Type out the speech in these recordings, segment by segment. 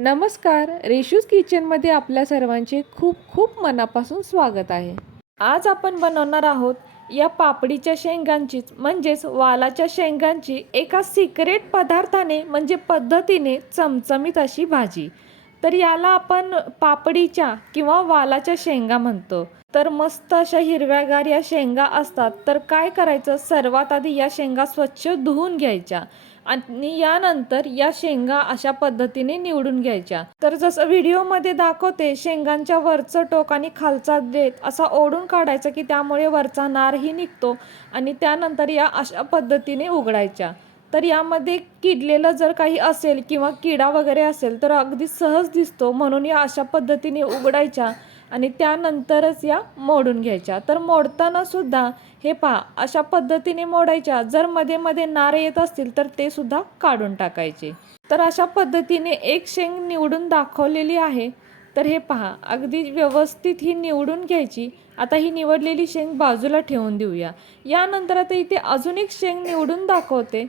नमस्कार. रेशूज किचनमध्ये आपल्या सर्वांचे खूप खूप मनापासून स्वागत आहे. आज आपण बनवणार आहोत या पापडीच्या शेंगांचीच म्हणजेच वालाच्या शेंगांची एका सिक्रेट पदार्थाने म्हणजे पद्धतीने चमचमीत अशी भाजी. तर याला आपण पापडीच्या किंवा वालाच्या शेंगा म्हणतो. तर मस्त अशा हिरव्यागार या शेंगा असतात. तर काय करायचं? सर्वात आधी या शेंगा स्वच्छ धुवून घ्यायच्या. आणि यानंतर या शेंगा अशा पद्धतीने निवडून घ्यायच्या. तर जसं व्हिडिओमध्ये दाखवते शेंगांच्या वरचं टोक आणि खालचा देत असा ओढून काढायचा की त्यामुळे वरचा नारही निघतो आणि त्यानंतर या अशा पद्धतीने उघडायच्या. तर यामध्ये किडलेलं जर काही असेल किंवा किडा वगैरे असेल तर अगदी सहज दिसतो म्हणून या अशा पद्धतीने उघडायच्या. आणि त्यानंतरच या मोडून घ्यायच्या. तर मोडताना सुद्धा हे पहा अशा पद्धतीने मोडायच्या. जर मध्ये मध्ये नार येत असतील तर ते सुद्धा काढून टाकायचे. तर अशा पद्धतीने एक शेंग निवडून दाखवलेली आहे. तर हे पहा अगदी व्यवस्थित ही निवडून घ्यायची. आता ही निवडलेली शेंग बाजूला ठेवून देऊया. यानंतर आता इथे अजून एक शेंग निवडून दाखवते.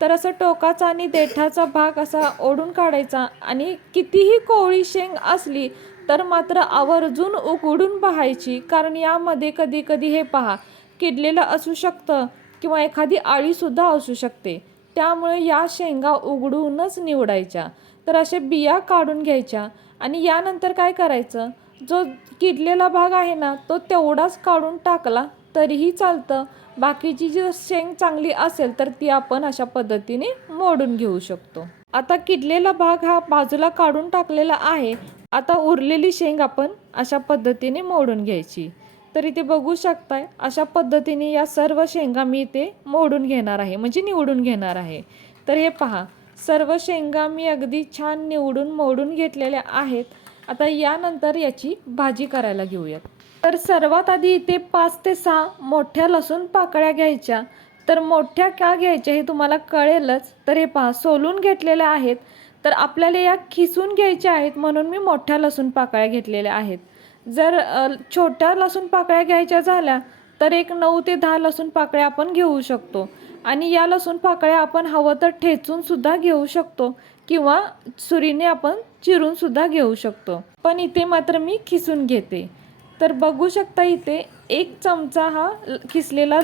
तर असं टोकाचा आणि देठाचा भाग असा ओढून काढायचा. आणि कितीही कोवळी शेंग असली तर मात्र आवर्जून उघडून पाहायची कारण यामध्ये कधी कधी हे पहा किडलेलं असू शकतं किंवा एखादी आळीसुद्धा असू शकते. त्यामुळे या शेंगा उघडूनच निवडायच्या. तर असे बिया काढून घ्यायच्या आणि यानंतर काय करायचं? जो किडलेला भाग आहे ना तो तेवढाच काढून टाकला तरीही चालतं. बाकीची जी शेंग चांगली असेल तर ती आपण अशा पद्धतीने मोडून घेऊ शकतो. आता किडलेला भाग हा बाजूला काढून टाकलेला आहे. आता उरलेली शेंग आपण अशा पद्धतीने मोडून घ्यायची. तर इथे बघू शकताय अशा पद्धतीने या सर्व शेंगा मी इथे मोडून घेणार आहे म्हणजे निवडून घेणार आहे. तर हे पहा सर्व शेंगा मी अगदी छान निवडून मोडून घेतलेल्या आहेत. आता यानंतर याची भाजी करायला घेऊयात. तर सर्वात आधी इथे पाच ते सहा मोठ्या लसूण पाकळ्या घ्यायच्या. तर मोठ्या का घ्यायच्या हे तुम्हाला कळेलच. तर हे पहा सोलून घेतलेल्या आहेत. तर आपल्याला या खिसून घ्यायच्या आहेत म्हणून मी मोठ्या लसूण पाकळ्या घेतलेल्या आहेत. जर छोट्या लसूण पाकळ्या घ्यायच्या झाल्या तर एक नऊ ते दहा लसूण पाकळ्या आपण घेऊ शकतो. आणि या लसूण पाकळ्या आपण हवं तर ठेचूनसुद्धा घेऊ शकतो किंवा सुरीने आपण चिरूनसुद्धा घेऊ शकतो. पण इथे मात्र मी खिसून घेते. तर बघू शकता इथे एक चमचा हा ल-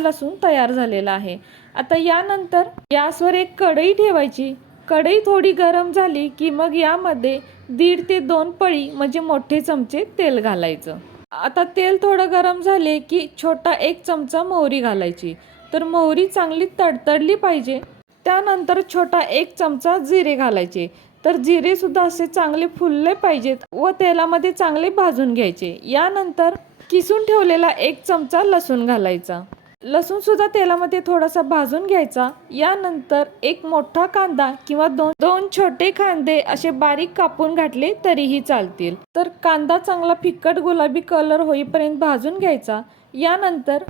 लसूण तयार झालेला आहे. आता यानंतर गॅसवर एक कढई ठेवायची. कढई थोडी गरम झाली की मग यामध्ये दीड ते दोन पळी म्हणजे मोठे चमचे तेल घालायचं. आता तेल थोडं गरम झाले की छोटा एक चमचा मोहरी घालायची. तर मोहरी चांगली तडतडली पाहिजे. त्यानंतर छोटा एक चमचा जिरे घालायचे. तर जिरे सुद्धा असे चांगले फुलले पाहिजेत व तेलामध्ये चांगले भाजून घ्यायचे. यानंतर किसून ठेवलेला एक चमचा लसूण घालायचा. लसूण सुद्धा तेलामध्ये थोडासा भाजून घ्यायचा. यानंतर एक मोठा कांदा किंवा दोन दोन छोटे कांदे असे बारीक कापून घातले तरीही चालतील. तर कांदा चांगला फिकट गुलाबी कलर होईपर्यंत भाजून घ्यायचा. यानंतर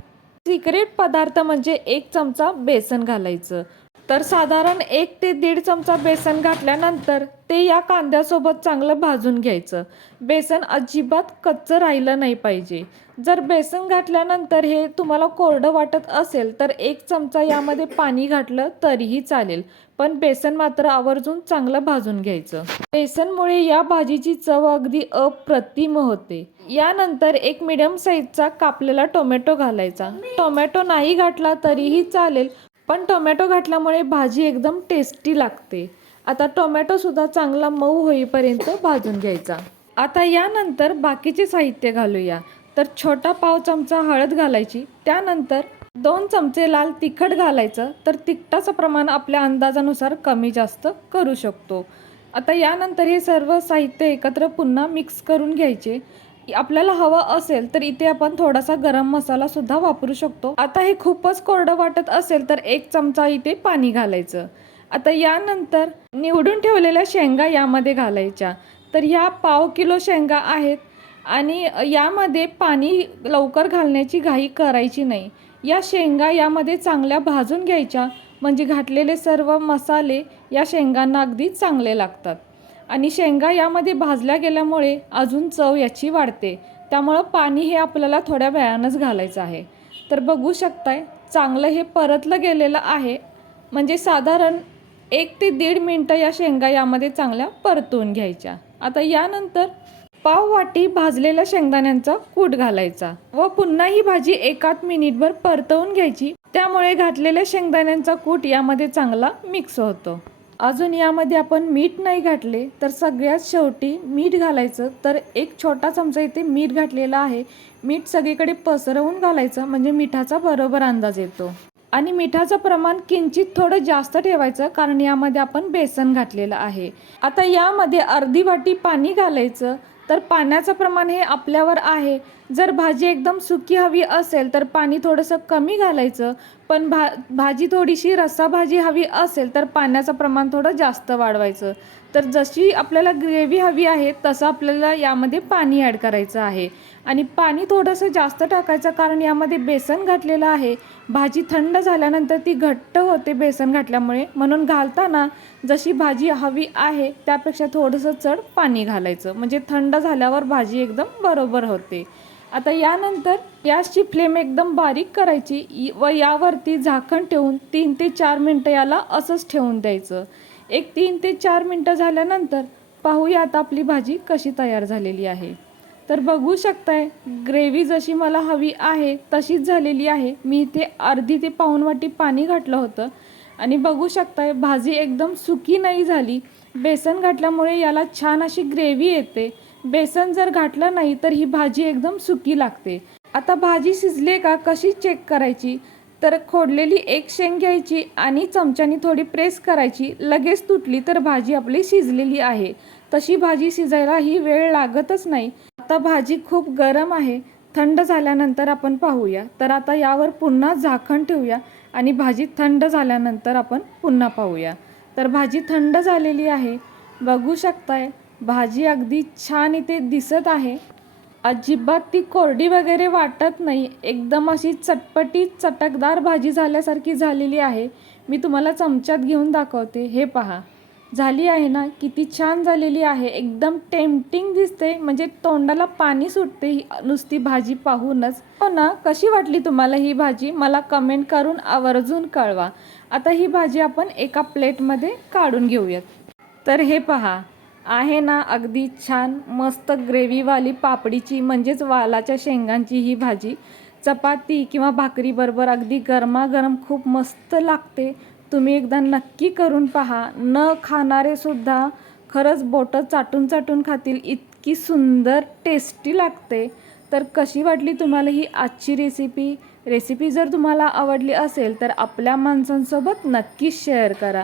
सिक्रेट पदार्थ म्हणजे एक चमचा बेसन घालायचं. तर साधारण एक ते दीड चमचा बेसन घातल्यानंतर ते या कांद्यासोबत चांगलं भाजून घ्यायचं. बेसन अजिबात कच्चं राहिलं नाही पाहिजे. जर बेसन घातल्यानंतर हे तुम्हाला कोरडं वाटत असेल तर एक चमचा यामध्ये पाणी घातलं तरीही चालेल पण बेसन मात्र आवर्जून चांगलं भाजून घ्यायचं. बेसनमुळे या भाजीची चव अगदी अप्रतिम होते. यानंतर एक मिडियम साईजचा कापलेला टोमॅटो घालायचा. टोमॅटो नाही घातला तरीही चालेल पण टोमॅटो घातल्यामुळे भाजी एकदम टेस्टी लागते. आता टोमॅटो सुद्धा चांगला मऊ होईपर्यंत भाजून घ्यायचा. आता यानंतर बाकीचे साहित्य घालूया. तर छोटा पाव चमचा हळद घालायची. त्यानंतर दोन चमचे लाल तिखट घालायचं. तर तिखटाचं प्रमाण आपल्या अंदाजानुसार कमी जास्त करू शकतो. आता यानंतर हे सर्व साहित्य एकत्र पुन्हा मिक्स करून घ्यायचे. आपल्याला हवं असेल तर इथे आपण थोडासा गरम मसाला सुद्धा वापरू शकतो. आता हे खूपच कोरडं वाटत असेल तर एक चमचा इथे पाणी घालायचं. आता यानंतर निवडून ठेवलेल्या शेंगा यामध्ये घालायच्या. तर ह्या पाव किलो शेंगा आहेत आणि यामध्ये पाणी लवकर घालण्याची घाई करायची नाही. या शेंगा यामध्ये चांगल्या भाजून घ्यायच्या. म्हणजे घातलेले सर्व मसाले या शेंगांना अगदी चांगले लागतात. आणि शेंगा यामध्ये भाजल्या गेल्यामुळे अजून चव याची वाढते. त्यामुळं पाणी हे आपल्याला थोड्या वेळानंच घालायचं आहे. तर बघू शकताय चांगलं हे परतलं गेलेलं आहे. म्हणजे साधारण एक ते दीड मिनटं या शेंगा यामध्ये चांगल्या परतून घ्यायच्या. आता यानंतर पाव वाटी भाजलेल्या शेंगदाण्यांचा कूट घालायचा व पुन्हा ही भाजी एकात मिनिटभर परतवून घ्यायची. त्यामुळे घातलेल्या शेंगदाण्यांचा कूट यामध्ये चांगला मिक्स होतो. अजून यामध्ये आपण मीठ नाही घातले तर सगळ्यात शेवटी मीठ घालायचं. तर एक छोटा चमचा इथे मीठ घातलेला आहे. मीठ सगळीकडे पसरवून घालायचं म्हणजे मिठाचा बरोबर अंदाज येतो. आणि मिठाचं प्रमाण किंचित थोडं जास्त ठेवायचं कारण यामध्ये आपण बेसन घातलेलं आहे. आता यामध्ये अर्धी वाटी पाणी घालायचं तर पाण्याचं प्रमाण हे आपल्यावर आहे. जर भाजी एकदम सुकी हवी असेल तर पाणी थोडंसं कमी घालायचं पण भा भाजी थोडीशी रस्सा भाजी हवी असेल तर पाण्याचं प्रमाण थोडं जास्त वाढवायचं. तर जशी आपल्याला ग्रेव्ही हवी आहे तसं आपल्याला यामध्ये पाणी ॲड करायचं आहे. आणि पाणी थोडंसं जास्त टाकायचं कारण यामध्ये बेसन घातलेलं आहे. भाजी थंड झाल्यानंतर ती घट्ट होते बेसन घातल्यामुळे. म्हणून घालताना जशी भाजी हवी आहे त्यापेक्षा थोडंसं चढ पाणी घालायचं. म्हणजे थंड झाल्यावर भाजी एकदम बरोबर होते. आता यानंतर गॅसची फ्लेम एकदम बारीक करायची. व यावरती झाकण ठेवून तीन ते चार मिनटं याला असंच ठेवून द्यायचं. एक तीन ते चार मिनटं झाल्यानंतर पाहूया आता आपली भाजी कशी तयार झालेली आहे. तर बघू शकताय ग्रेव्ही जशी मला हवी आहे तशीच झालेली आहे. मी इथे अर्धी ते पाऊण वाटी पाणी घातलं होतं. आणि बघू शकताय भाजी एकदम सुकी नाही झाली. बेसन घातल्यामुळे याला छान अशी ग्रेव्ही येते. बेसन जर घातलं नाही तर ही भाजी एकदम सुकी लागते. आता भाजी शिजली का कशी चेक करायची? तर खोडलेली एक शेंग घ्यायची आणि चमच्यानी थोडी प्रेस करायची. लगेच तुटली तर भाजी आपली शिजलेली आहे. तशी भाजी शिजायला ही वेळ लागतच नाही. आता भाजी खूप गरम आहे. थंड झाल्यानंतर आपण पाहूया. तर आता यावर पुन्हा झाकण ठेवूया आणि भाजी थंड झाल्यानंतर आपण पुन्हा पाहूया. तर भाजी थंड झालेली आहे. बघू शकताय भाजी अगदी छान इथे दिसत आहे. अजिबात ती कोरडी वगैरे वाटत नाही. एकदम अशी चटपटी चटकदार भाजी झाल्यासारखी झालेली आहे. मी तुम्हाला चमच्यात घेऊन दाखवते. हे पहा. झाली आहे ना? किती छान झालेली आहे. एकदम टेम्पटिंग दिसते. म्हणजे तोंडाला पाणी सुटते ही नुसती भाजी पाहूनच. हो ना? कशी वाटली तुम्हाला ही भाजी? मला कमेंट करून आवर्जून कळवा. आता ही भाजी आपण एका प्लेटमध्ये काढून घेऊयात. तर हे पहा. आहे ना अगदी छान मस्त ग्रेव्हीवाली पापडीची म्हणजेच वालाच्या शेंगांची ही भाजी. चपाती किंवा भाकरीबरोबर अगदी गरमागरम खूप मस्त लागते. तुम्ही एकदा नक्की करून पहा. न खाणारे सुद्धा खरंच बोटं चाटून चाटून खातील. इतकी सुंदर टेस्टी लागते. तर कशी वाटली तुम्हाला ही आजची रेसिपी रेसिपी जर तुम्हाला आवडली असेल तर आपल्या माणसांसोबत नक्कीच शेअर करा.